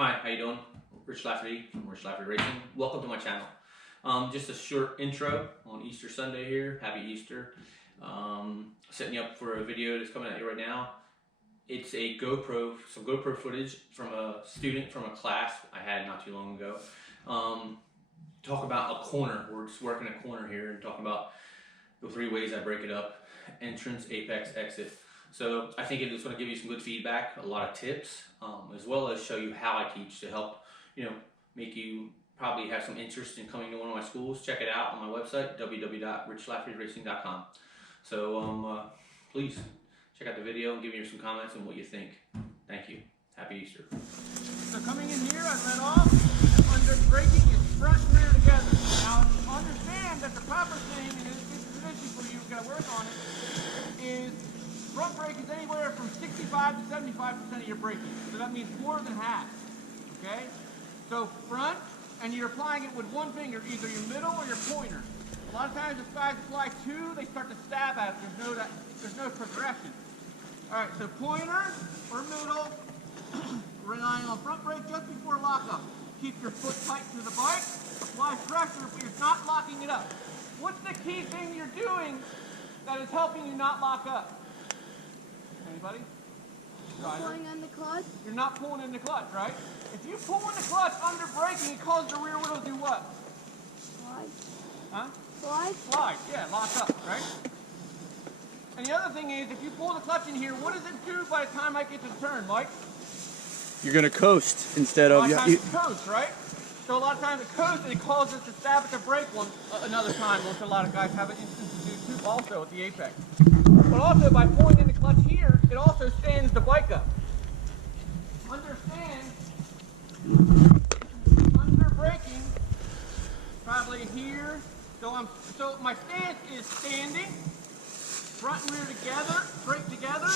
Hi, how you doing? Rich Lafferty from Rich Lafferty Racing. Welcome to my channel. Just a short intro on Easter Sunday here. Happy Easter. Setting you up for a video that's coming at you right now. It's a GoPro, some GoPro footage from a student from a class I had not too long ago. Talk about a corner. We're just working a corner here and talking about the 3 ways I break it up: entrance, apex, exit. So I think it's going to give you some good feedback, a lot of tips, as well as show you how I teach to help, make you probably have some interest in coming to one of my schools. Check it out on my website, www.richlaffertyracing.com. So please check out the video and give me some comments on what you think. Thank you. Happy Easter. So coming in here, I let off, and under braking is front and rear together. Now understand that the proper thing in this position for you, you've got to work on it, is front brake is anywhere from 65 to 75% of your braking. So that means more than half. Okay? So front, and you're applying it with one finger, either your middle or your pointer. A lot of times if guys apply 2, they start to stab at it. There's no progression. Alright, so pointer or middle, relying on front brake just before lockup. Keep your foot tight to the bike, apply pressure, but you're not locking it up. What's the key thing you're doing that is helping you not lock up? Anybody? Pulling on the clutch? You're not pulling in the clutch, right? If you pull in the clutch under braking, it causes the rear wheel to do what? Slide. Huh? Slide? Slide, yeah, lock up, right? And the other thing is, if you pull the clutch in here, what does it do by the time I get to the turn, Mike? You're going to coast instead of... A lot of times it coasts, right? So a lot of times it coasts and it causes to stab at the brake another time, which a lot of guys have an instance to do too also at the apex. But also by pulling in the clutch here, it also stands the bike up. Understand, under braking, probably here. So my stance is standing, front and rear together, brake together.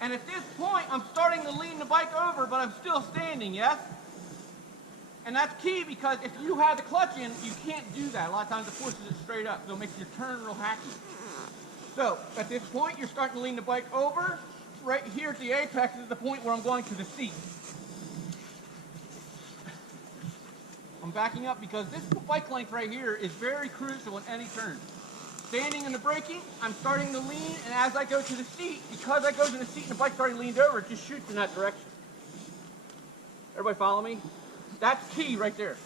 And at this point, I'm starting to lean the bike over, but I'm still standing, yes? And that's key because if you have the clutch in, you can't do that. A lot of times it forces it straight up, so it makes your turn real hacky. So, at this point, you're starting to lean the bike over. Right here at the apex is the point where I'm going to the seat. I'm backing up because this bike length right here is very crucial in any turn. Standing in the braking, I'm starting to lean, and as I go to the seat, because I go to the seat and the bike's already leaned over, it just shoots in that direction. Everybody follow me? That's key right there.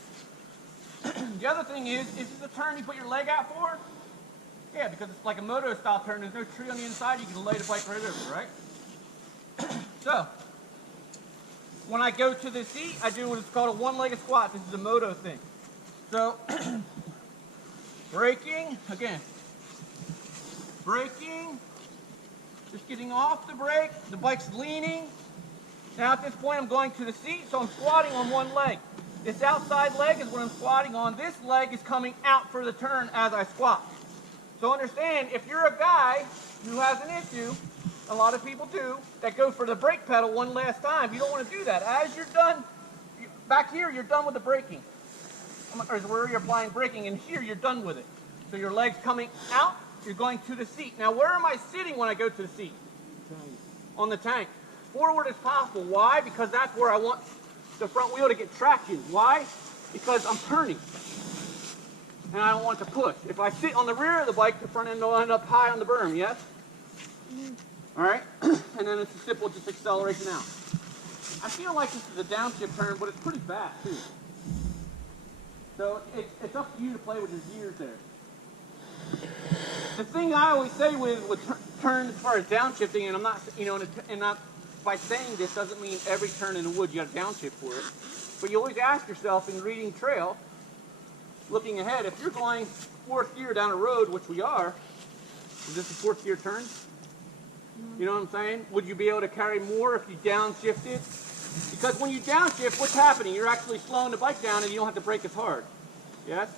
The other thing is this a turn you put your leg out for? Yeah, because it's like a moto style turn, there's no tree on the inside, you can lay the bike right over, right? So, when I go to the seat, I do what is called a one-legged squat. This is a moto thing. So, braking, again. Braking, just getting off the brake, the bike's leaning. Now at this point I'm going to the seat, so I'm squatting on one leg. This outside leg is what I'm squatting on. This leg is coming out for the turn as I squat. So understand, if you're a guy who has an issue, a lot of people do, that go for the brake pedal one last time, you don't want to do that. As you're done, back here you're done with the braking. Or where you're applying braking, and here you're done with it. So your leg's coming out, you're going to the seat. Now where am I sitting when I go to the seat? On the tank. Forward as possible. Why? Because that's where I want the front wheel to get traction. Why? Because I'm turning. And I don't want to push. If I sit on the rear of the bike, the front end will end up high on the berm, yes? Alright? And then it's a simple just acceleration out. I feel like this is a downshift turn, but it's pretty fast too. So it's up to you to play with your gears there. The thing I always say with turns as far as downshifting, and I'm not, and not by saying this doesn't mean every turn in the woods you got to downshift for it. But you always ask yourself in reading trail, looking ahead, if you're going 4th gear down a road, which we are, is this a 4th gear turn? You know what I'm saying? Would you be able to carry more if you downshifted? Because when you downshift, what's happening? You're actually slowing the bike down and you don't have to brake as hard. Yes?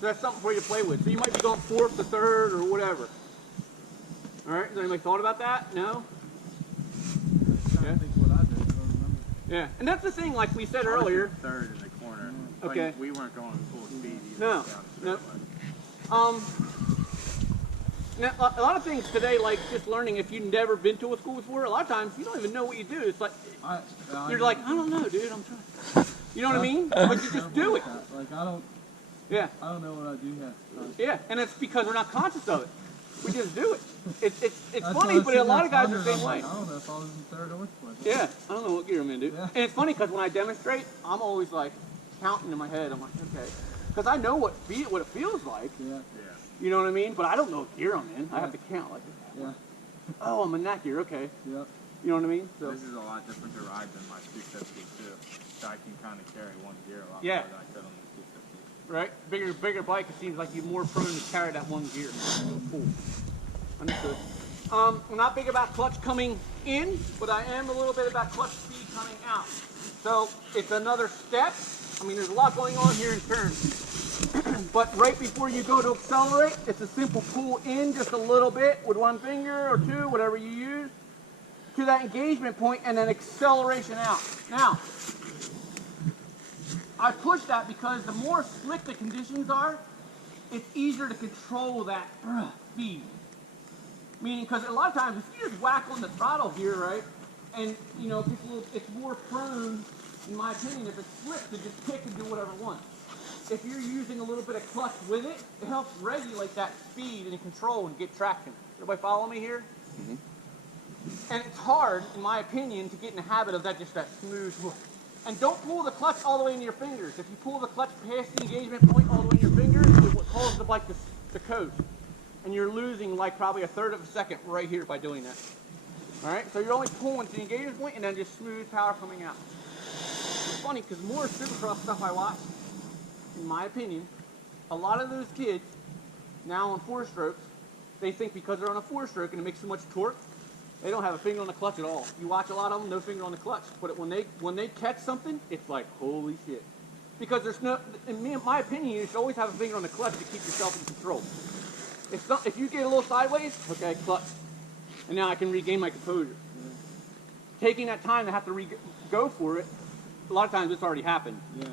So that's something for you to play with. So you might be going 4th to 3rd or whatever. Alright, has anybody thought about that? No? Yeah. Yeah, and that's the thing, like we said earlier. 3rd in the corner. Okay. Like, we weren't going full speed either. No. No. Now, a lot of things today, like just learning, if you've never been to a school before, a lot of times you don't even know what you do. It's like, you're like, I don't know, dude, I'm trying. You know what I mean? But you just do it. Like, I don't know what I do half the time. Yeah, and it's because we're not conscious of it. We just do it. It's funny, but a lot of guys are the same way. I don't know if I was in third or fourth. Yeah, I don't know what gear I'm in, dude. Yeah. And it's funny because when I demonstrate, I'm always like counting in my head. I'm like, okay, because I know what it feels like. Yeah. You know what I mean? But I don't know what gear I'm in. I have to count like, Yeah. oh, I'm in that gear. Okay. Yep. You know what I mean? So This is a lot different to ride than my 250 too. So I can kind of carry one gear a lot Yeah. more than I could on the 250. right, bigger bike. It seems like you're more prone to carry that one gear. Cool. Understood. I'm not big about clutch coming in, but I am a little bit about clutch speed coming out. So it's another step. I mean, there's a lot going on here in turns. But right before you go to accelerate, it's a simple pull in just a little bit with one finger or two, whatever you use, to that engagement point, and then acceleration out. Now, I push that because the more slick the conditions are, it's easier to control that speed. Meaning, because a lot of times, if you just whack on the throttle here, right, and, you know, it's more prone, in my opinion, if it's slick, to just kick and do whatever it wants. If you're using a little bit of clutch with it, it helps regulate that speed and control and get traction. Everybody follow me here? Mm-hmm. And it's hard, in my opinion, to get in the habit of that smooth look. And don't pull the clutch all the way into your fingers. If you pull the clutch past the engagement point all the way in your fingers, it will cause the bike to coast. And you're losing like probably a third of a second right here by doing that. All right, so you're only pulling to the engagement point and then just smooth power coming out. It's funny because more supercross stuff I watch, in my opinion, a lot of those kids now on 4-strokes, they think because they're on a 4-stroke and it makes so much torque, they don't have a finger on the clutch at all. You watch a lot of them, no finger on the clutch. But when they catch something, it's like, holy shit. Because there's no, in my opinion, you should always have a finger on the clutch to keep yourself in control. If you get a little sideways, okay, clutch. And now I can regain my composure. Yeah. Taking that time to have to go for it, a lot of times it's already happened. Yeah.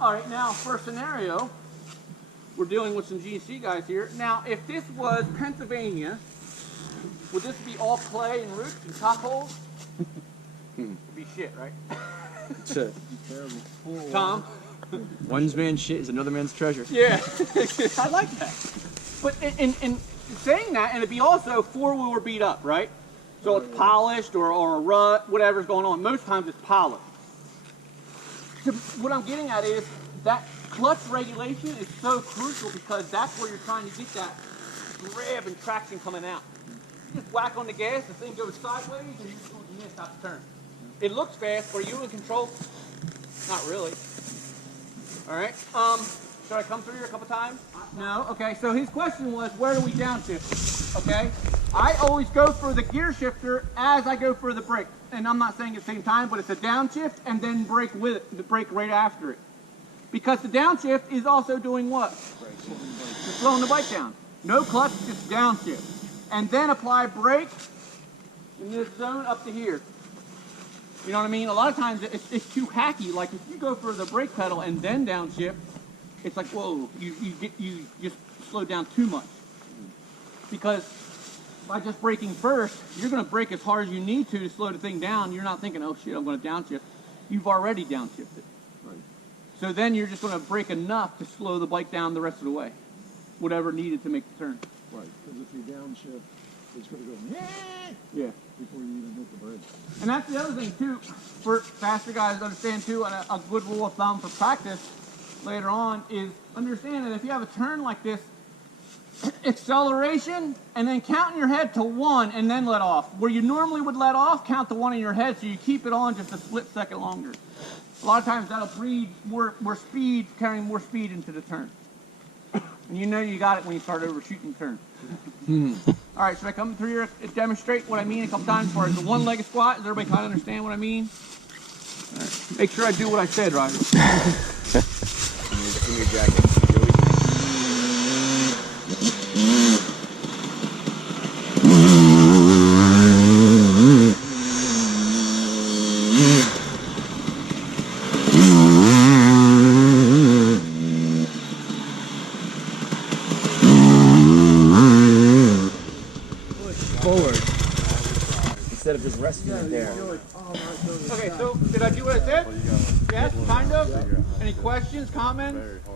All right, now first scenario, we're dealing with some GC guys here. Now, if this was Pennsylvania, would this be all clay and roots and top holes? It'd be shit, right? It's a, Terrible. Tom? one man's shit is another man's treasure. Yeah, I like that. But in saying that, and it'd be also 4-wheel or beat up, right? So it's polished or a rut, whatever's going on. Most times it's polished. So what I'm getting at is that clutch regulation is so crucial because that's where you're trying to get that grab and traction coming out. You just whack on the gas, the thing goes sideways, and you're just going to stop the turn. It looks fast, but are you in control? Not really. All right. Should I come through here a couple times? No. Okay. So his question was, where do we downshift? Okay. I always go for the gear shifter as I go for the brake, and I'm not saying at the same time, but it's a downshift and then brake with it, the brake right after it, because the downshift is also doing what? Just slowing the bike down. No clutch, just downshift, and then apply brake in this zone up to here. You know what I mean? A lot of times it's too hacky. Like if you go for the brake pedal and then downshift, it's like, whoa, you just slow down too much. Because by just braking first, you're going to brake as hard as you need to slow the thing down. You're not thinking, oh shit, I'm going to downshift. You've already downshifted. Right. So then you're just going to brake enough to slow the bike down the rest of the way, whatever needed to make the turn. Right, because if you downshift, it's going to go, Yeah. before you even hit the brakes. And that's the other thing too, for faster guys to understand too, and a good rule of thumb for practice later on is understand that if you have a turn like this, acceleration and then count in your head to 1 and then let off. Where you normally would let off, count to 1 in your head so you keep it on just a split second longer. A lot of times that'll breed more speed, carrying more speed into the turn. And you know you got it when you start overshooting the turn. All right, should I come through here and demonstrate what I mean a couple times as far as the one-legged squat? Does everybody kind of understand what I mean? All right. Make sure I do what I said, Roger. In your jacket. keeping it there. Okay, so did I do what I said? Yes, kind of. Any questions, comments?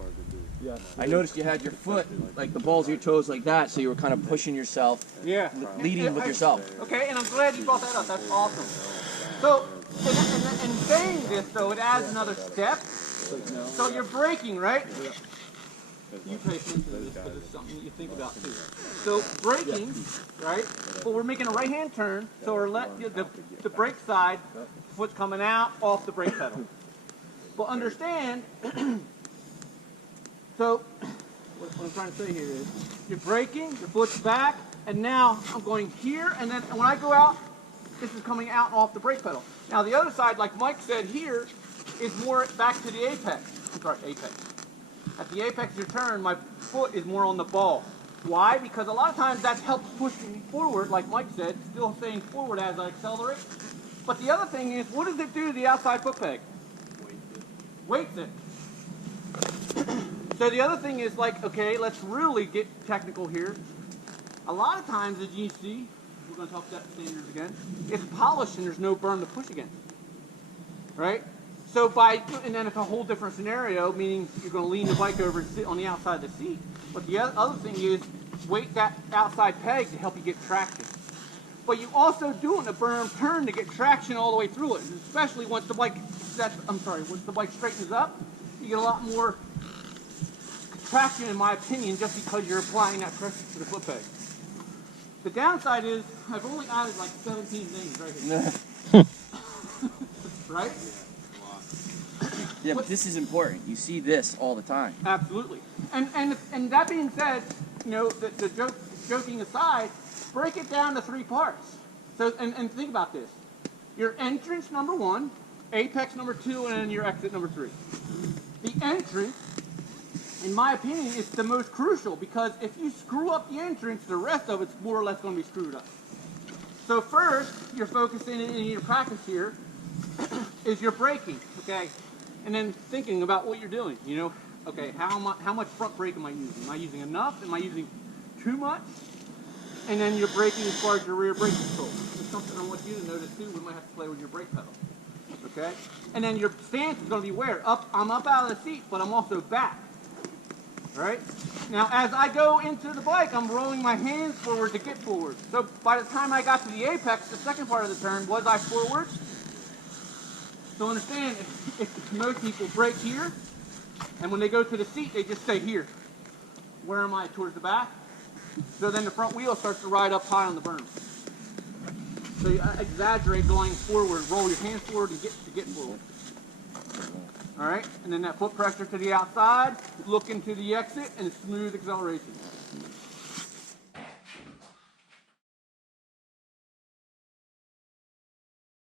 I noticed you had your foot, like the balls of your toes like that, so you were kind of pushing yourself, Yeah. leading with yourself. Okay, and I'm glad you brought that up. That's awesome. So, in saying this, though, it adds another step. So you're braking, right? You pay attention to this because it's something you think about too. So braking, right? Well, we're making a right-hand turn, so we're the brake side, foot's coming out off the brake pedal. But understand, so what I'm trying to say here is, you're braking, your foot's back, and now I'm going here, and then when I go out, this is coming out and off the brake pedal. Now the other side, like Mike said here, is more back to the apex. I'm sorry, apex. At the apex of your turn, my foot is more on the ball. Why? Because a lot of times that helps push me forward, like Mike said, still staying forward as I accelerate. But the other thing is, what does it do to the outside foot peg? Weights it. So the other thing is like, okay, let's really get technical here. A lot of times, as you see, we're going to talk depth standards again, it's polished and there's no berm to push against. Right? So and then it's a whole different scenario, meaning you're going to lean the bike over and sit on the outside of the seat. But the other thing is, weight that outside peg to help you get traction. But you also doing a berm turn to get traction all the way through it, especially once the bike once the bike straightens up, you get a lot more traction, in my opinion, just because you're applying that pressure to the foot peg. The downside is, I've only added like 17 things right here. Right? Yeah, but this is important. You see this all the time. Absolutely. And that being said, you know, joking aside, break it down to 3 parts. So and think about this. Your entrance number 1, apex number 2, and then your exit number 3. The entrance, in my opinion, is the most crucial because if you screw up the entrance, the rest of it's more or less going to be screwed up. So first, you're focusing in your practice here is your braking, okay? And then thinking about what you're doing, you know, okay, how much front brake am I using? Am I using enough? Am I using too much? And then you're braking as far as your rear brake control. It's something I want you to notice too. We might have to play with your brake pedal, okay? And then your stance is going to be where? I'm up out of the seat, but I'm also back, right? Now, as I go into the bike, I'm rolling my hands forward to get forward. So by the time I got to the apex, the second part of the turn, was I forward? So understand, if most people brake here, and when they go to the seat, they just stay here. Where am I? Towards the back? So then the front wheel starts to ride up high on the berm. So you exaggerate going forward, roll your hands forward and get forward. All right? And then that foot pressure to the outside, look into the exit, and smooth acceleration.